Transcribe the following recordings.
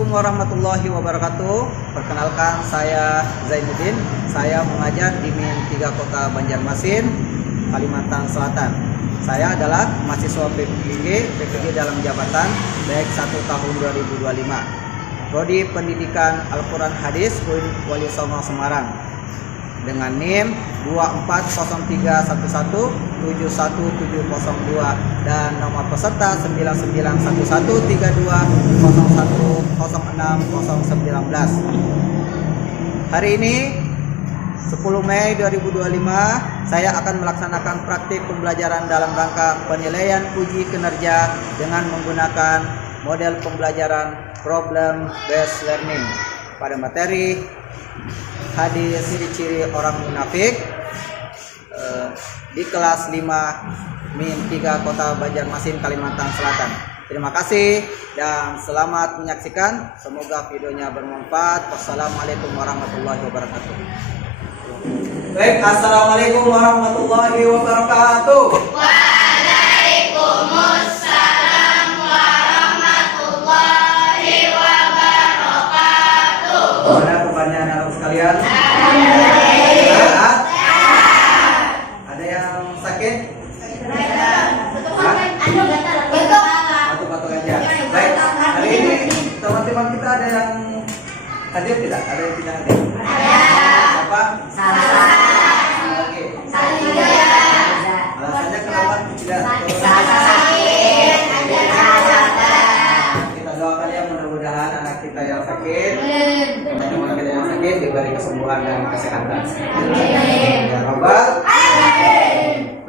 Assalamualaikum warahmatullahi wabarakatuh. Perkenalkan, saya Zainuddin. Saya mengajar di MIN 3 Kota Banjarmasin, Kalimantan Selatan. Saya adalah mahasiswa PPG dalam jabatan baik 1 tahun 2025. Prodi Pendidikan Al-Quran Hadis UIN Wali Songo Semarang dengan NIM 241171702 dan nomor peserta 991132010619. Hari ini 10 Mei 2025 saya akan melaksanakan praktik pembelajaran dalam rangka penilaian uji kinerja dengan menggunakan model pembelajaran problem based learning pada materi hadis ciri-ciri orang munafik di kelas 5 MIN 3 Kota Banjarmasin, Kalimantan Selatan. Terima kasih dan selamat menyaksikan. Semoga videonya bermanfaat. Wassalamualaikum warahmatullahi wabarakatuh. Baik, assalamualaikum warahmatullahi wabarakatuh. Waalaikumsalam warahmatullahi wabarakatuh. Pada kebanyakan anak sekalian. Ada yang sakit? Batuk-batuk aja. Baik, hari ini teman-teman kita ada yang hadir tidak? Ada yang tidak hadir? Siapa? Oke. Alasannya kenapa tidak? Kita doakan ya, mudah-mudahan anak kita yang sakit, teman-teman kita yang sakit diberi kesembuhan dan kesehatan. Ya Rabbal.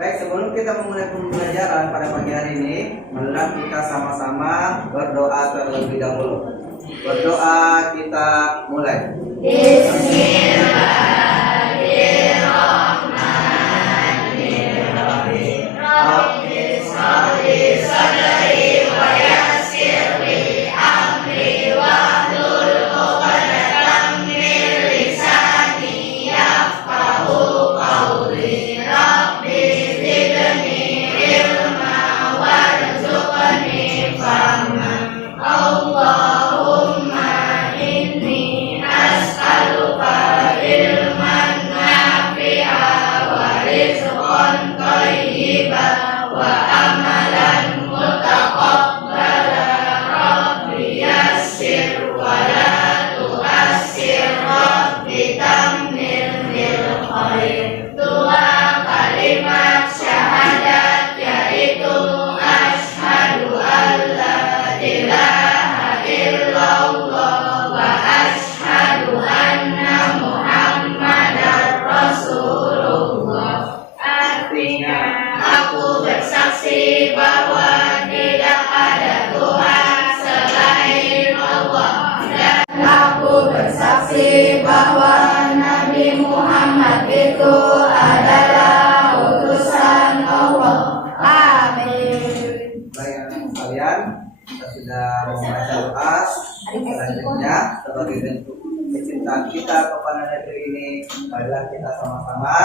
Baik, sebelum kita memulai pembelajaran pada pagi hari ini, marilah kita sama-sama berdoa terlebih dahulu. Berdoa, kita mulai. Bismillahirrahmanirrahim. Rabbi shrahli sadri wa yassir li amri wahlul 'uqdatam min lisani yafqahu qawli. Rabbi zidni ilma warzuqni fahman. Allahumma inni as'aluka ilman nafi'a wa rizqan thayyiban wa amalan mutaqabbala. Rabbi yassir wa la tu'assir. Rabbi tammimil khair. Dua kalimat syahadat yaitu asyhadu an la ilaha illallah wa asyhadu anna muhammadar rasulullah. Artinya, aku bersaksi bahwa tidak ada Tuhan selain Allah, dan aku bersaksi bahwa Nabi Muhammad itu adalah utusan Allah. Amin. Baik anak sekalian, kita sudah membaca doa. Selanjutnya, sebagai bentuk kecintaan kita kepada negeri ini, marilah kita sama-sama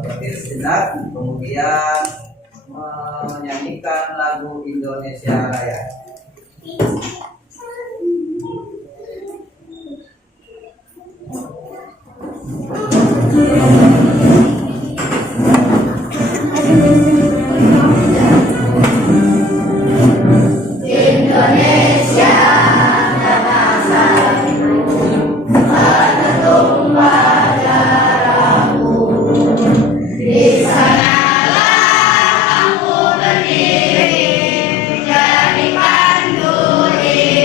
berdiri sejenak, kemudian menyanyikan lagu Indonesia Raya. Indonesia tanah sayangku, menetum darahku. Di sanalah aku berdiri, jadi pandu hidup.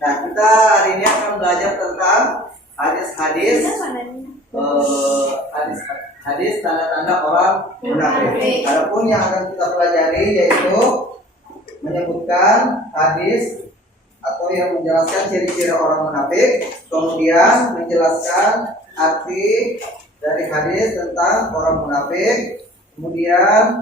Nah, kita hari ini akan belajar tentang hadis-hadis tanda-tanda orang munafik. Adapun yang akan kita pelajari yaitu menyebutkan hadis atau yang menjelaskan ciri-ciri orang munafik, kemudian menjelaskan arti dari hadis tentang orang munafik, kemudian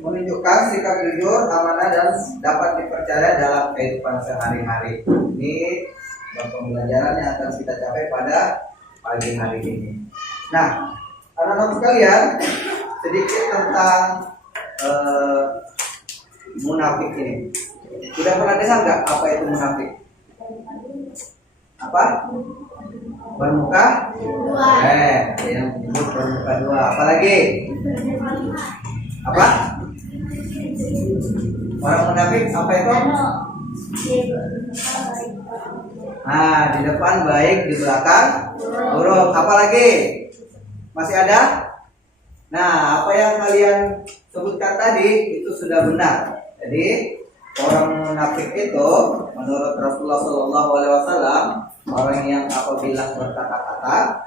menunjukkan sikap jujur, amanah dan dapat dipercaya dalam kehidupan sehari-hari. Ini pembelajaran yang akan kita capai pada pagi hari ini. Nah, anak-anak sekalian, sedikit tentang munafik ini. Sudah pernah dengar nggak apa itu munafik? Apa? Bermuka dua. Yang disebut bermuka dua. Apalagi? Apa? Orang munafik apa itu? Nah, di depan baik, di belakang buruk. Apalagi? Masih ada? Nah, apa yang kalian sebutkan tadi itu sudah benar. Jadi orang munafik itu menurut Rasulullah SAW orang yang apabila berkata-kata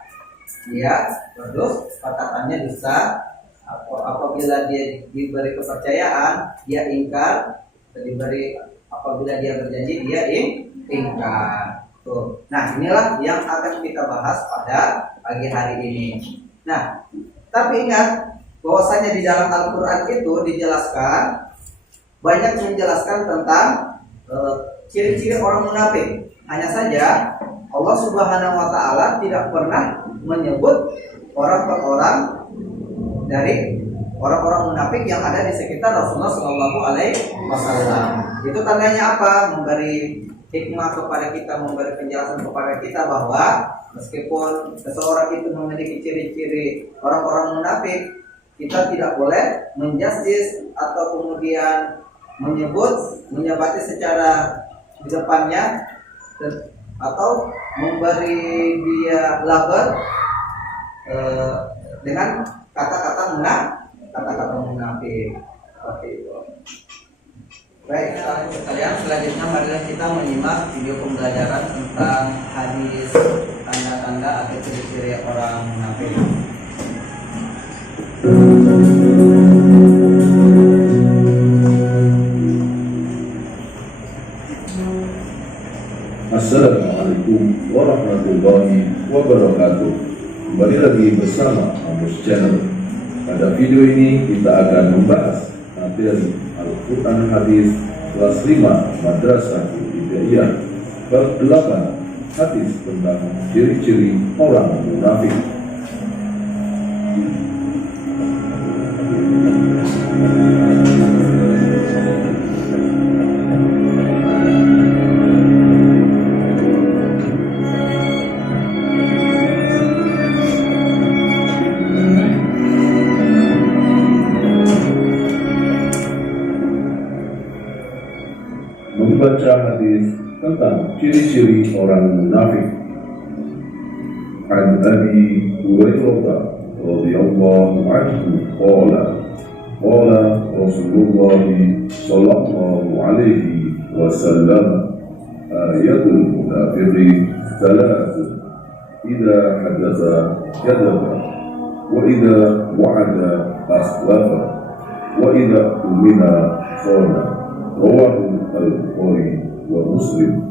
dia berdus, kata-katanya dusta. Apabila dia diberi kepercayaan dia ingkar, apabila dia berjanji dia ingkar. Tuh. Nah, inilah yang akan kita bahas pada pagi hari ini. Nah, tapi ingat bahwasanya di dalam Al-Quran itu dijelaskan, banyak menjelaskan tentang ciri-ciri orang munafik. Hanya saja Allah Subhanahu wa Ta'ala tidak pernah menyebut orang-orang dari orang-orang munafik yang ada di sekitar Rasulullah Shallallahu Alaihi Wasallam. Itu tandanya apa? Memberi hikmah kepada kita, memberi penjelasan kepada kita bahwa meskipun seseorang itu memiliki ciri-ciri orang-orang munafik, kita tidak boleh menjustis atau kemudian menyebati secara di depannya atau memberi dia label dengan kata-kata munafik seperti itu. Baik, sekalian, selanjutnya marilah kita menyimak video pembelajaran tentang hadis tanda-tanda atau ciri-ciri orang munafik. Assalamualaikum warahmatullahi wabarakatuh. Kembali lagi bersama Amos Channel. Pada video ini kita akan membahas materi Al-Quran Hadis kelas 5 Madrasah Ibtidaiyah bab 8 hadis tentang ciri-ciri orang munafik. Membaca hadis tentang ciri-ciri orang munafik. An Abi Hurairah radhiyallahu anhu qala Rasulullah sallallahu alaihi wasallam ayatul munafiqin thalathun idza hadatsa kadzaba wa idza wa'ada akhlafa wa idza umina khana. Rawahu Al-Bukhari wa Muslim.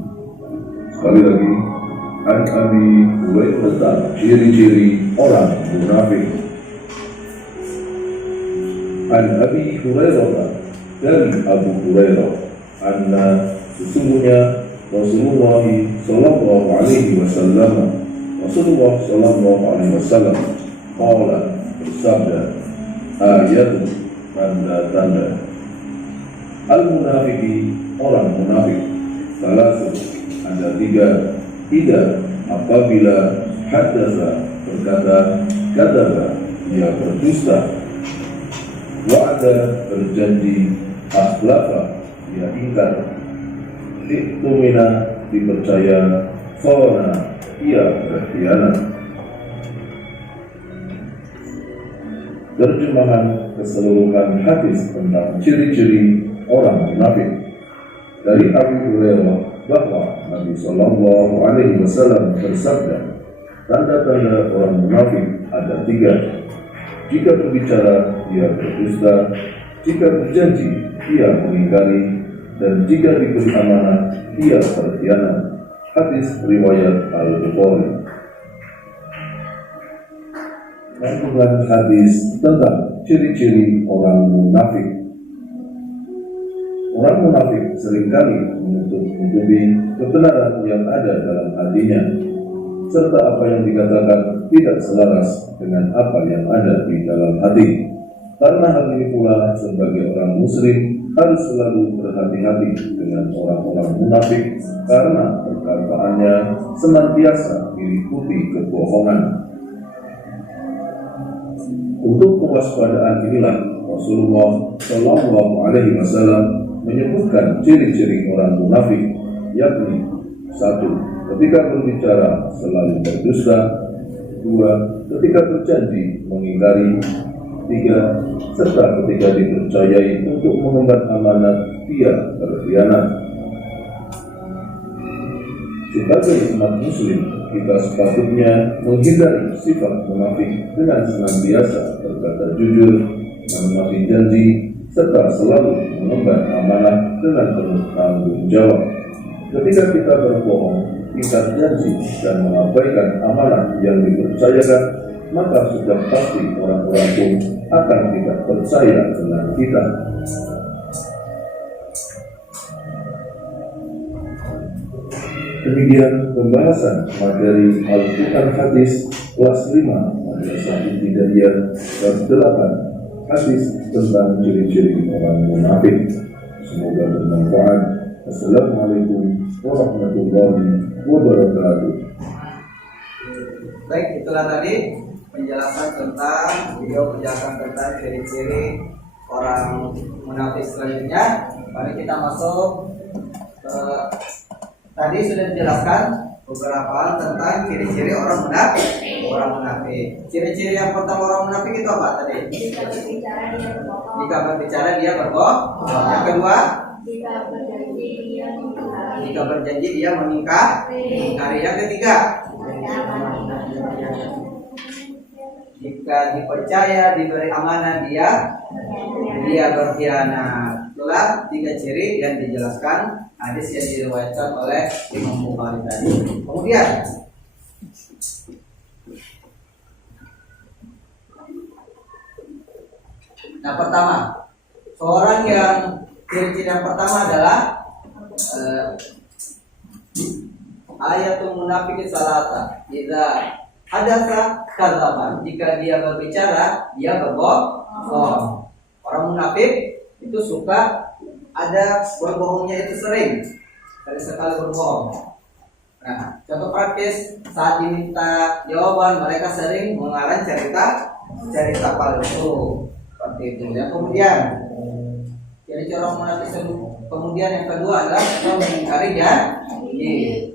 Sekali lagi, An Abi Hurairah, ciri-ciri orang munafik. An Abi Hurairah, dari Abu Hurairah, anna sesungguhnya Rasulullah sallallahu alaihi wasallam qala, bersabda, ayat tanda-tanda al-munafiki, orang munafik, salah ada tiga. Tidak apabila hadatsa, berkata, kadzaba, dia berdusta, wa'ada, berjanji, akhlafa, dia ingkar, iktumina, dipercaya, khana, ia berkhianat. Terjemahan keseluruhan hadis tentang ciri-ciri orang munafik. Dari Abu Hurairah bahwa Nabi Shallallahu Alaihi Wasallam bersabda, tanda-tanda orang munafik ada 3. Jika berbicara, dia berdusta; jika berjanji, dia mengingkari; dan jika diberi amanah, dia berkhianat. Hadis riwayat Al-Bukhari. Kandungan hadis tentang ciri-ciri orang munafik. Orang munafik seringkali menutup-nutupi kebenaran yang ada dalam hatinya, serta apa yang dikatakan tidak selaras dengan apa yang ada di dalam hati. Karena hal ini pula, sebagai orang muslim harus selalu berhati-hati dengan orang-orang munafik, karena perkataannya senantiasa meliputi kebohongan. Untuk kewaspadaan inilah Rasulullah Shallallahu Alaihi Wasallam menyebutkan ciri-ciri orang munafik, yakni 1. Ketika berbicara selalu berdusta; 2. Ketika berjanji mengingkari; 3. Serta ketika dipercayai untuk mengemban amanat, dia berkhianat. Sebagai umat muslim, kita sepatutnya menghindari sifat munafik dengan senantiasa berkata jujur, menepati janji, serta selalu mengemban amanah dengan penuh tanggung jawab. Ketika kita berbohong, ingkar janji, dan mengabaikan amanah yang dipercayakan, maka sudah pasti orang-orang pun akan tidak percaya dengan kita. Demikian pembahasan materi Al-Quran Hadis kelas 5 Madrasah Ibtidaiyah kelas 8, hadis tentang ciri-ciri orang munafik. Semoga bermanfaat. Assalamualaikum warahmatullahi wabarakatuh. Baik, itulah tadi penjelasan tentang ciri-ciri orang munafik. Selanjutnya, mari kita masuk ke tadi sudah dijelaskan beberapa hal tentang ciri-ciri orang munafik. Ciri-ciri yang pertama orang munafik itu apa tadi? Jika berbicara dia berbohong. Yang kedua, jika berjanji dia mengingkari. Yang ketiga, jika dipercaya diberi amanah dia berkhianat. Itulah 3 ciri yang dijelaskan hadis yang diriwayatkan oleh Imam Bukhari tadi. Kemudian pertama, seorang yang ciri-ciri yang pertama adalah ayatul munafiqin salata. Idza hadatsa kadzdzaba. Jika dia berbicara, dia berbohong. Orang munafik itu suka ada berbohongnya itu sering, sekali berbohong. Nah, contoh praktis, saat diminta jawaban mereka sering mengarang cerita palsu seperti itu. Yang kemudian jadi orang munafik. Kemudian yang kedua adalah mengingkari janji.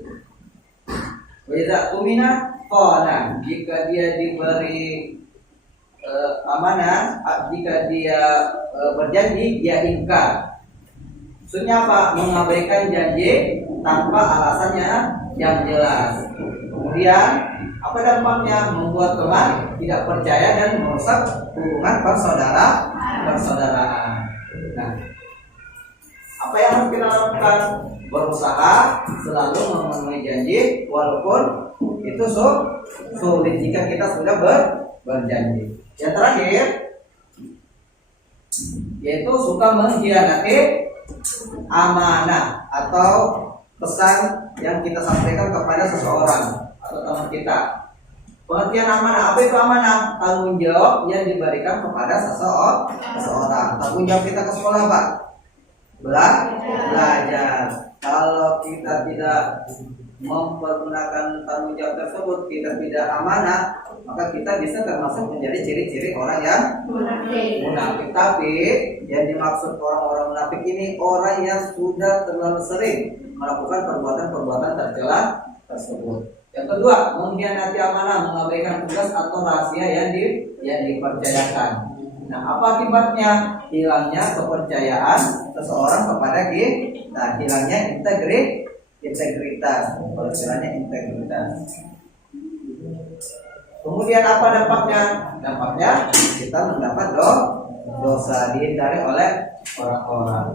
Waiza tumina qala. Jika dia diberi amanah, jika dia berjanji, dia ingkar. Maksudnya apa? Mengabaikan janji tanpa alasannya yang jelas. Kemudian apa dampaknya? Membuat teman tidak percaya dan merusak hubungan persaudaraan. Nah, apa yang harus kita lakukan? Berusaha selalu memenuhi janji walaupun itu sulit jika kita sudah berjanji. Yang terakhir yaitu suka mengkhianati amanah atau pesan yang kita sampaikan kepada seseorang atau teman kita. Pengertian amanah, apa itu amanah? Tanggung jawab yang diberikan kepada seseorang. Tanggung jawab kita ke sekolah apa? Belajar. Kalau kita tidak mempergunakan tanggung jawab tersebut, kita tidak amanah, maka kita bisa termasuk menjadi ciri-ciri orang yang munafik. Tapi yang dimaksud orang-orang munafik ini orang yang sudah terlalu sering melakukan perbuatan-perbuatan tercela tersebut. Yang kedua, mengkhianati amanah, mengabaikan tugas atau rahasia yang dipercayakan. Nah, apa akibatnya? Hilangnya kepercayaan seseorang kepada kita. Hilangnya integritas. Kalau istilahnya integritas. Kemudian apa dampaknya? Dampaknya kita mendapat dosa, dihindari oleh orang-orang.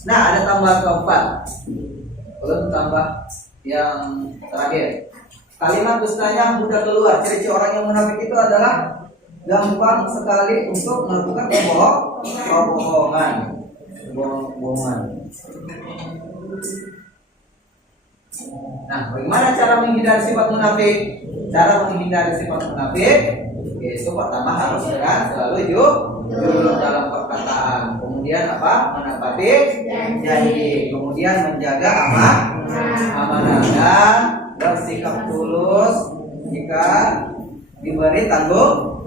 Nah, ada tambah keempat. Belum tambah yang terakhir. Kalimat dustanya mudah keluar. Ciri-ciri orang yang munafik itu adalah gampang sekali untuk melakukan kebohongan. Nah, bagaimana cara menghindari sifat munafik? Cara menghindari sifat munafik yaitu pertama harus dengan selalu jujur dalam perkataan. Kemudian apa? Menepati janji. Kemudian menjaga amanah dan bersikap tulus jika diberi tanggung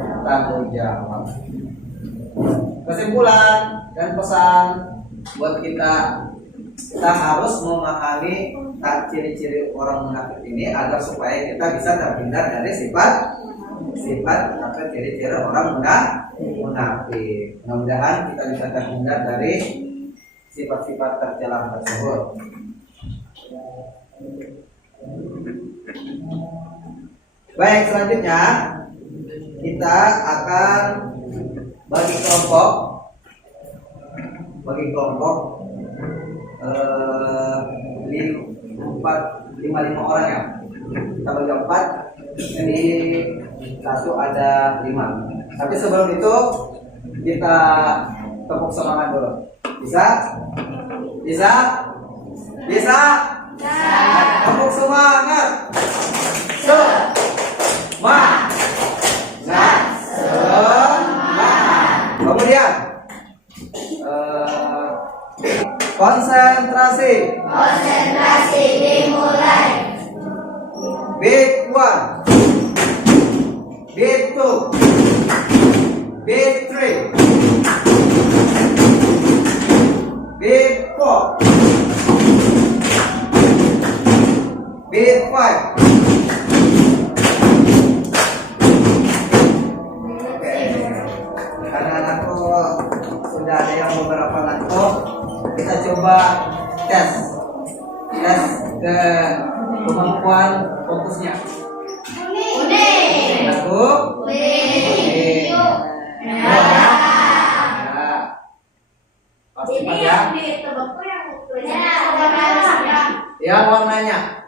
jawab. Kesimpulan dan pesan buat kita harus memahami ciri-ciri orang munafik ini agar supaya kita bisa terhindar dari sifat atau ciri-ciri orang munafik. Mudah-mudahan kita bisa terhindar dari sifat-sifat tercela tersebut. Baik, selanjutnya kita akan bagi kelompok 5 orang ya. Kita bagi 4, jadi satu ada 5. Tapi sebelum itu kita tepuk semangat dulu. Bisa? Tepuk semangat. Kemudian konsentrasi dimulai. Beat 1, beat 2, beat 3, beat 4, beat 5. Anak-anakku sudah ada yang beberapa ngantuk. Kita coba tes ke kemampuan fokusnya. Satu, pasti ya. Yang warnanya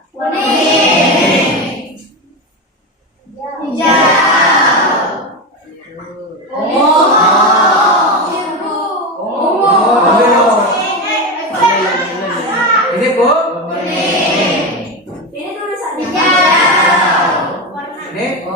ini Bu. Ini tulisannya ini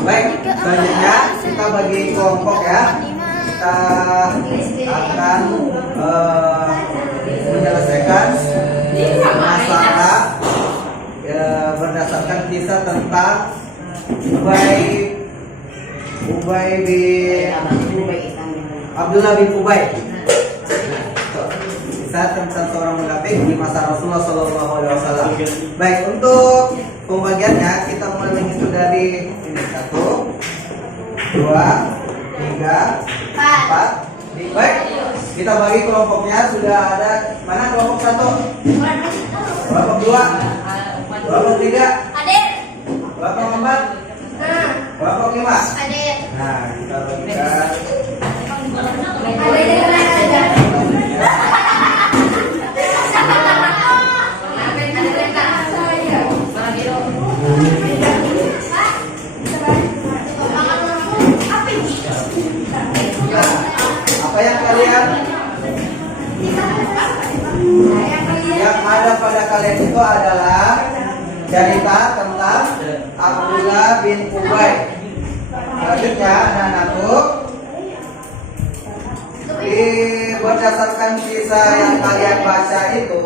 baik, selanjutnya kita bagi kelompok ya. Kita akan menyelesaikan masalah berdasarkan kisah tentang Abdullah bin Ubay. Kisah tentang seorang munafik di masa Rasulullah SAW. Baik, untuk pembagiannya kita mulai menghitung dari ini 1, 2, 3, 4. Baik, kita bagi kelompoknya. Sudah ada mana kelompok 1, kelompok 2, kelompok 3, kelompok 4, kelompok 5. Nah, kita bagikan. Apa yang kalian ada pada kalian itu adalah cerita tentang Abdullah bin Ubay. Selanjutnya anak-anakku, berdasarkan kisah yang kalian baca itu,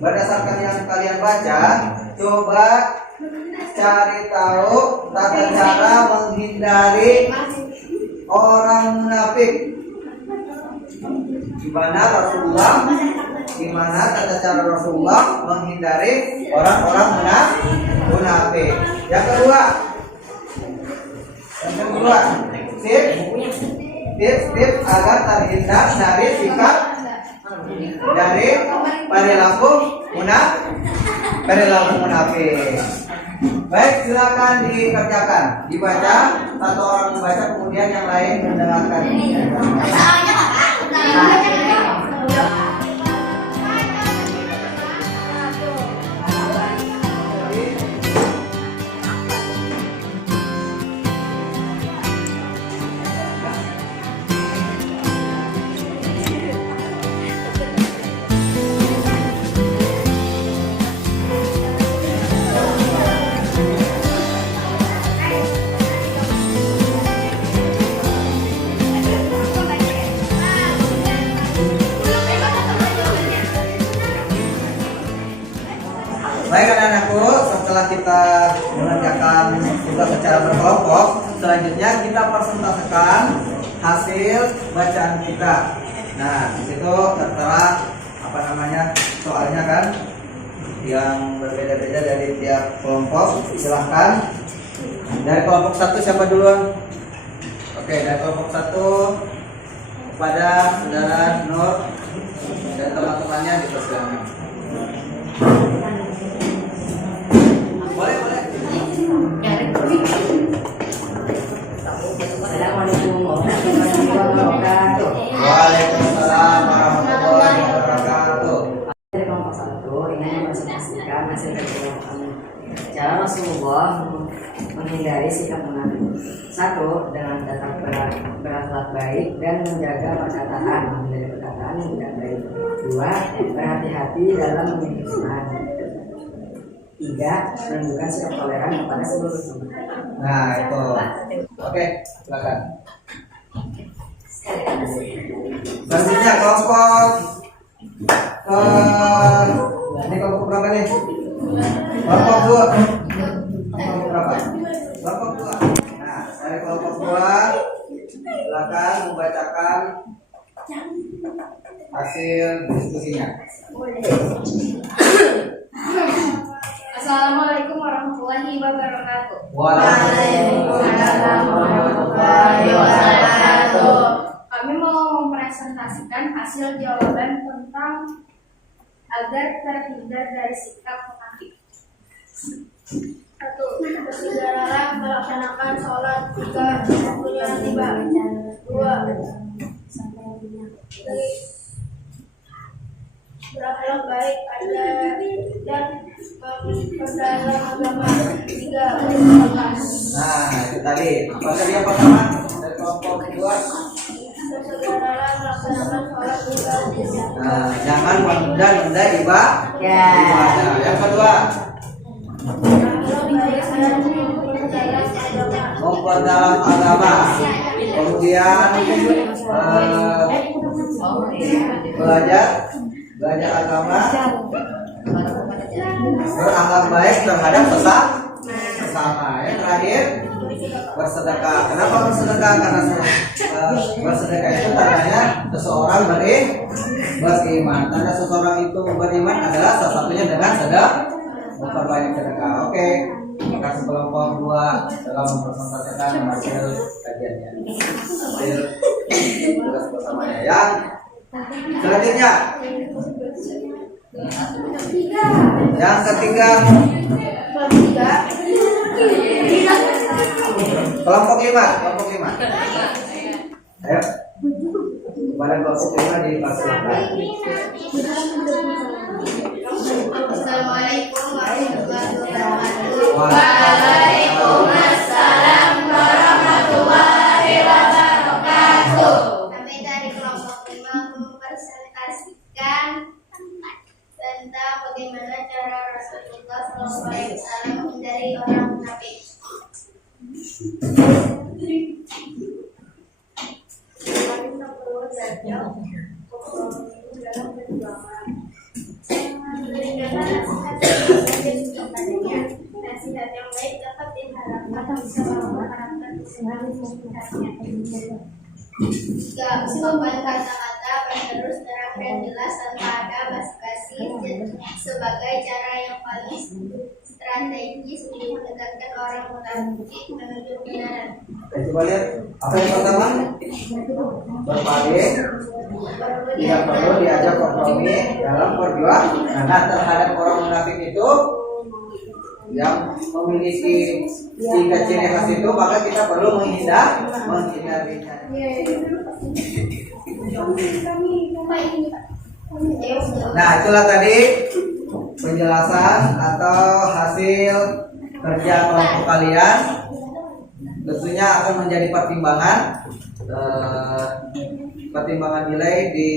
berdasarkan yang kalian baca, coba cari tahu tata cara menghindari orang munafik. Gimana tata cara Rasulullah menghindari orang-orang munafik. Yang kedua, tips agar terhindar dari sikap dari perilaku munafik. Baik, silakan dikerjakan, dibaca, satu orang membaca, kemudian yang lain mendengarkan. Baik anak-anakku, setelah kita mengerjakan tugas secara berkelompok, selanjutnya kita presentasikan hasil bacaan kita. Nah, di situ tertera soalnya kan yang berbeda-beda dari tiap kelompok. Silahkan. Dari kelompok 1 siapa duluan? Oke, dari kelompok 1 kepada saudara Nur dan teman-temannya dipersilakan. Boleh. Assalamualaikum warahmatullahi wabarakatuh. Waalaikumsalam warahmatullahi wabarakatuh. Dari kelompok 1 ingin mempresentasikan hasil kerja kami. Cara Rasulullah menghindari sikap munafik. 1. Dengan tetap berakhlak baik dan menjaga perkataan, menghindari perkataan yang tidak baik. 2. Berhati-hati dalam menyebutkan. 3. Menunjukkan sikap toleran kepada seluruh teman. Nah, itu. Oke, silakan. Selanjutnya kelompok ini kelompok berapa nih? Kelompok 2. Kelompok berapa? Kelompok 2. Nah, dari kelompok 2 silakan membacakan hasil diskusinya. Assalamualaikum warahmatullahi wabarakatuh. Waalaikumsalam warahmatullahi wabarakatuh. Kami mau mempresentasikan hasil jawaban tentang agar terhindar dari sikap munafik. 1. Bersegeralah melaksanakan sholat jika waktunya tiba. 2. Berakhlak baik dan memperdalam agama. 3. Bersabar. Nah, itu tadi. Apa tadi yang pertama? Dari kelompok 2. Bersegeralah melaksanakan sholat jika waktunya tiba. Nah, jangan menunda-nunda ibadah. Ya. Yang kedua, memperdalam agama. Kemudian belajar agama, berakhlak baik terhadap sesama. Yang terakhir, bersedekah. Kenapa bersedekah? Karena bersedekah itu tandanya seseorang beriman. Tanda seseorang itu beriman adalah salah satunya dengan memperbanyak sedekah. Oke, terima kasih kelompok 2 dalam mempresentasikan hasil kajiannya. Hasil tugas bersamanya. Yang selanjutnya, yang ketiga, kelompok 5. Ayo, kepada kelompok 5 dipersilakan. Assalamualaikum warahmatullahi wabarakatuh. Waalaikumsalam warahmatullahi wabarakatuh. Kami dari kelompok 5 mempresentasikan tentang bagaimana cara Rasulullah SAW menghindari orang munafik. Berikanlah nasihat kepadanya. Nasihat yang baik dapat diharapkan bisa mengharapkan kesenangannya. Jika ungkapan kata-kata berterus terang dan jelas tanpa ada basa-basi sebagai cara yang paling strategis untuk mendekatkan orang munafik menuju kebenaran. Coba lihat apa yang pertama, berpaling, tidak perlu diajak kompromi dalam perjuangan. Nah, terhadap orang munafik itu yang memiliki tiga ciri khas itu, maka kita perlu menghindarinya. Nah, itulah tadi penjelasan atau hasil kerja kelompok kalian. Tentunya akan menjadi pertimbangan nilai di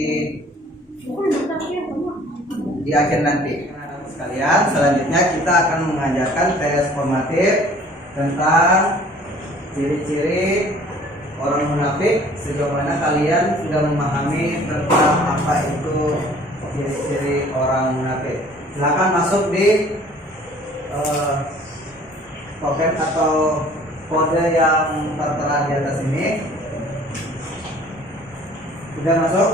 akhir nanti. Sekalian, selanjutnya kita akan mengajarkan tes formatif tentang ciri-ciri orang munafik. Sejauh mana kalian sudah memahami tentang apa itu ciri-ciri orang munafik? Silakan masuk di token atau kode yang tertera di atas ini. Sudah masuk?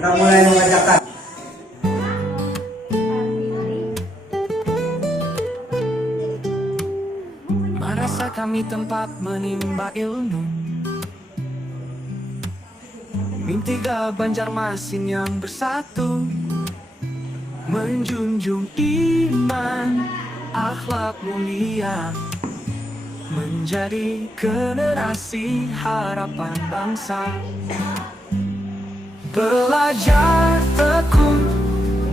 Kita mulai membacakan. Merasa kami tempat menimba ilmu, Mintiga Banjarmasin yang bersatu, menjunjung iman, akhlak mulia, menjadi generasi harapan bangsa. Belajar tekun,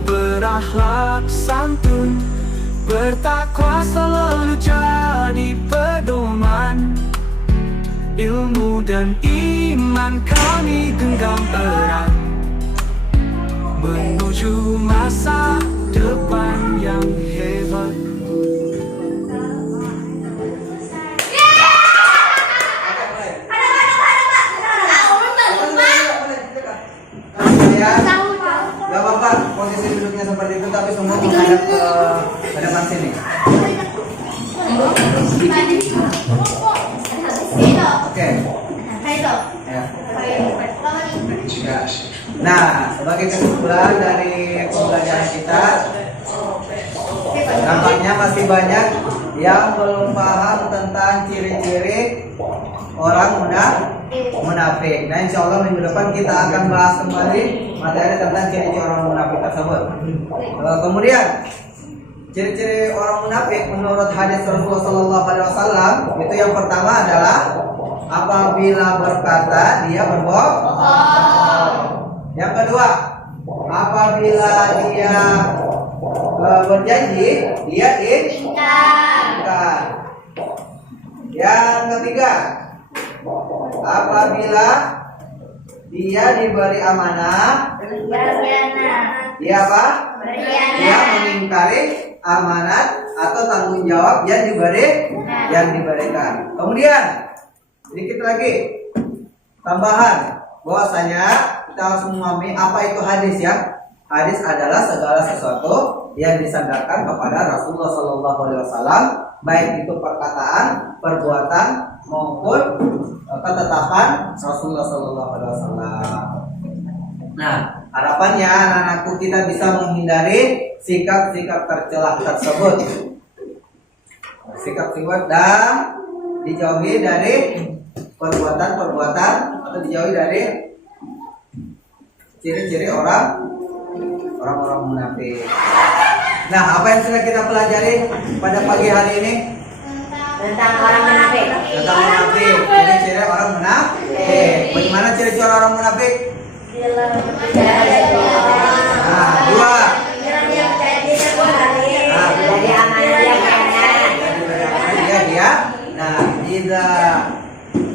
berakhlak santun, bertakwa selalu jadi pedoman. Ilmu dan iman kami genggam erat, menuju masa depan yang hebat. Gak apa-apa posisi duduknya seperti itu, tapi semua menghadap ke depan sini. Oke. Ya. Ya. Nah, sebagai kesimpulan dari pembelajaran kita, nampaknya masih banyak yang belum paham tentang ciri-ciri orang munafik. Nah, insya Allah minggu depan kita akan bahas kembali materi tentang ciri-ciri orang munafik tersebut. Kemudian ciri-ciri orang munafik menurut hadis Rasulullah SAW itu yang pertama adalah apabila berkata dia berbohong. Yang kedua, apabila dia berjanji dia ingkar. Yang ketiga, apabila dia diberi amanah, dia apa? Dia mengingkari amanat atau tanggung jawab yang diberikan. Kemudian sedikit lagi tambahan bahwasanya kita harus memahami apa itu hadis ya. Hadis adalah segala sesuatu yang disandarkan kepada Rasulullah SAW, baik itu perkataan, perbuatan maupun ketetapan Rasulullah SAW. Nah, harapannya anak-anakku kita bisa menghindari sikap-sikap tercela tersebut. Sikap-sikap dan dijauhi dari perbuatan-perbuatan atau dijauhi dari ciri-ciri orang-orang munafik. Nah, apa yang sudah kita pelajari pada pagi hari ini? Tentang orang munafik. Tentang munafik, ciri-ciri orang munafik. Bagaimana ciri-ciri orang munafik? Nah, dua. Nah,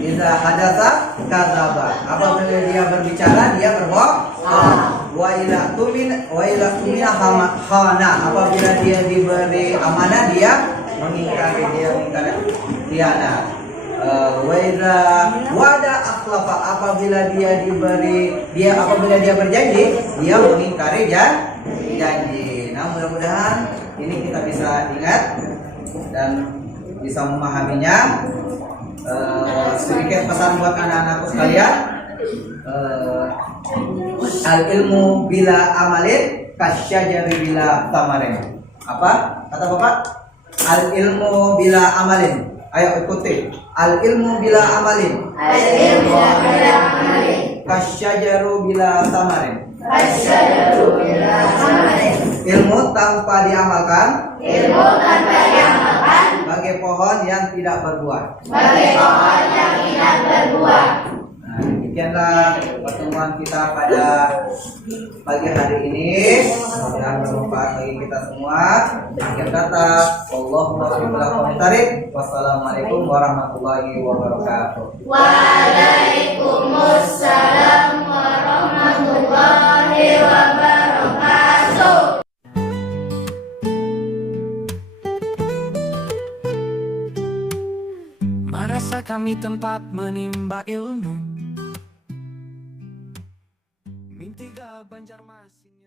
idza hadatsa kadzaba. Apabila dia berbicara dia berbohong. Wa ila tumina khana. Apabila dia diberi amanah dia mengingkari khianat. Wa idza wada akhlafa. Apabila dia berjanji dia mengingkari janji. Nah, mudah-mudahan ini kita bisa ingat dan bisa memahaminya. Sedikit pesan buat anak-anakku sekalian. Al ilmu bila amalin kasyajari bila tamarin. Apa kata Bapak? Al ilmu bila amalin. Ayo ikuti. Al ilmu bila amalin. Al ilmu bila amalin. Kasyajaru bila tamarin. Kasyajaru bila tamarin. Ilmu tanpa diamalkan. Ilmu tanpa diamalkan. Bagai pohon yang tidak berbuah. Bagai pohon yang tidak berbuah. Nah, demikianlah pertemuan kita pada pagi hari ini. Mudah-mudahan bermanfaat bagi kita semua. Akhir kata, wassalamualaikum warahmatullahi wabarakatuh. Waalaikumsalam warahmatullahi wabarakatuh. Madrasah kami tempat menimba ilmu. Min 3 Banjarmasin.